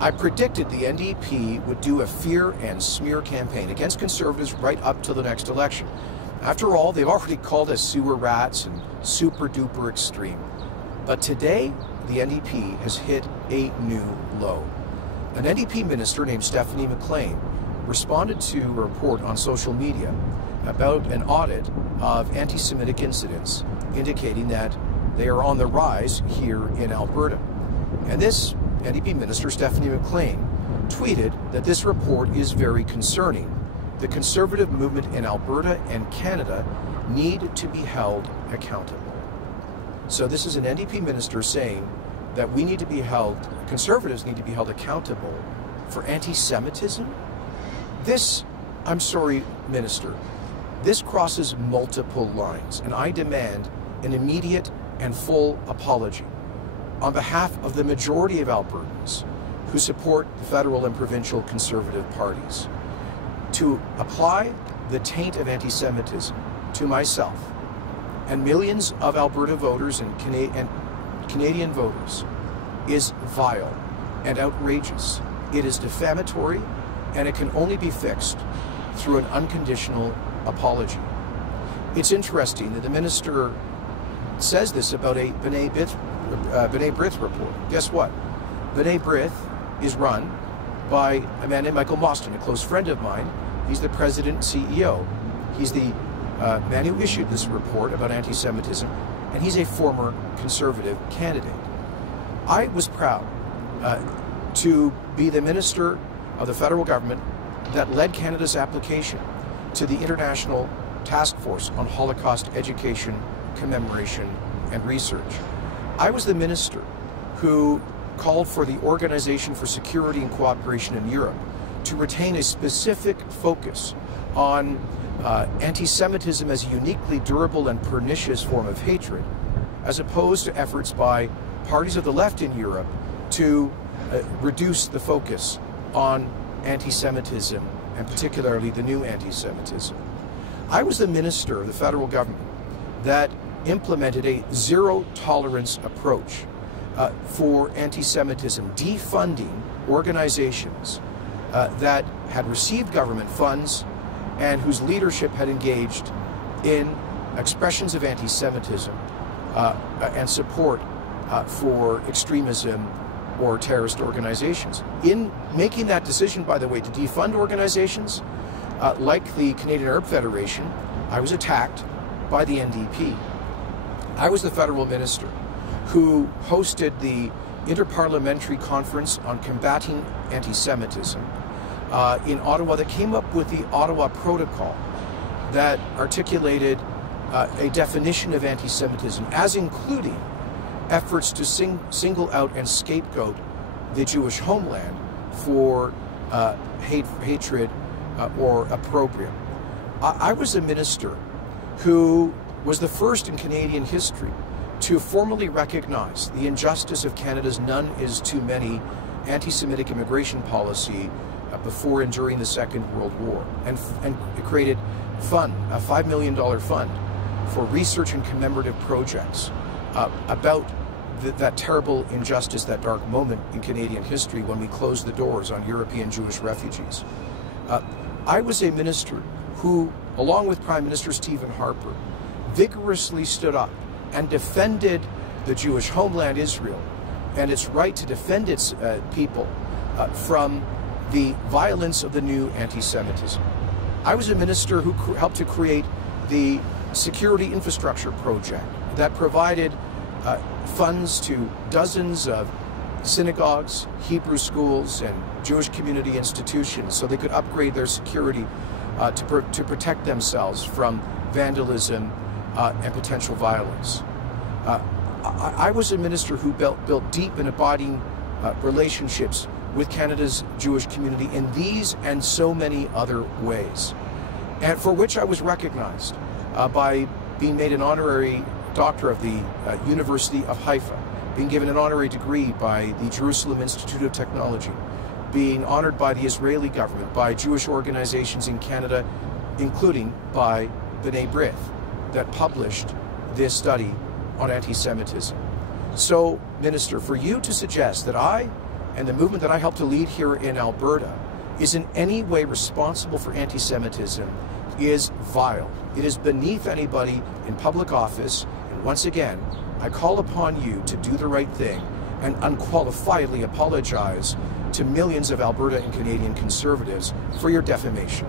I predicted the NDP would do a fear and smear campaign against Conservatives right up to the next election. After all, they've already called us sewer rats and super duper extreme. But today, the NDP has hit a new low. An NDP minister named Stephanie McLean responded to a report on social media about an audit of anti-Semitic incidents, indicating that they are on the rise here in Alberta. And this NDP minister, Stephanie McLean, tweeted that this report is very concerning. The Conservative movement in Alberta and Canada need to be held accountable. So this is an NDP minister saying that we need to be held, Conservatives need to be held accountable for anti-Semitism. This, I'm sorry, Minister, this crosses multiple lines, and I demand an immediate and full apology on behalf of the majority of Albertans who support the federal and provincial Conservative parties. To apply the taint of anti-Semitism to myself and millions of Alberta voters and Canadian voters is vile and outrageous. It is defamatory, and it can only be fixed through an unconditional apology. It's interesting that the minister says this about a B'nai B'rith report. Guess what? B'nai B'rith is run by a man named Michael Mostyn, a close friend of mine. He's the president and CEO. He's the man who issued this report about anti-Semitism, and he's a former Conservative candidate. I was proud to be the minister of the federal government that led Canada's application to the International Task Force on Holocaust Education, Commemoration, and Research. I was the minister who called for the Organization for Security and Cooperation in Europe to retain a specific focus on anti-Semitism as a uniquely durable and pernicious form of hatred, as opposed to efforts by parties of the left in Europe to reduce the focus on anti-Semitism, and particularly the new anti-Semitism. I was the minister of the federal government that implemented a zero-tolerance approach for anti-Semitism, defunding organizations that had received government funds and whose leadership had engaged in expressions of anti-Semitism and support for extremism or terrorist organizations. In making that decision, by the way, to defund organizations like the Canadian Arab Federation, I was attacked by the NDP. I was the federal minister who hosted the Interparliamentary Conference on Combating Anti-Semitism in Ottawa that came up with the Ottawa Protocol that articulated a definition of anti-Semitism as including efforts to single out and scapegoat the Jewish homeland for hatred or opprobrium. I was a minister who was the first in Canadian history to formally recognize the injustice of Canada's none is too many anti-Semitic immigration policy before and during the Second World War, and it created a $5 million fund for research and commemorative projects about that terrible injustice, that dark moment in Canadian history when we closed the doors on European Jewish refugees. I was a minister who, along with Prime Minister Stephen Harper, vigorously stood up and defended the Jewish homeland Israel and its right to defend its people from the violence of the new anti-Semitism. I was a minister who helped to create the Security Infrastructure Project that provided funds to dozens of synagogues, Hebrew schools, and Jewish community institutions so they could upgrade their security to protect themselves from vandalism and potential violence. I was a minister who built deep and abiding relationships with Canada's Jewish community in these and so many other ways, and for which I was recognized by being made an honorary doctor of the University of Haifa, being given an honorary degree by the Jerusalem Institute of Technology, being honored by the Israeli government, by Jewish organizations in Canada, including by B'nai B'rith, that published this study on anti-Semitism. So, Minister, for you to suggest that I and the movement that I helped to lead here in Alberta is in any way responsible for anti-Semitism is vile. It is beneath anybody in public office, and once again, I call upon you to do the right thing and unqualifiedly apologize to millions of Alberta and Canadian Conservatives for your defamation.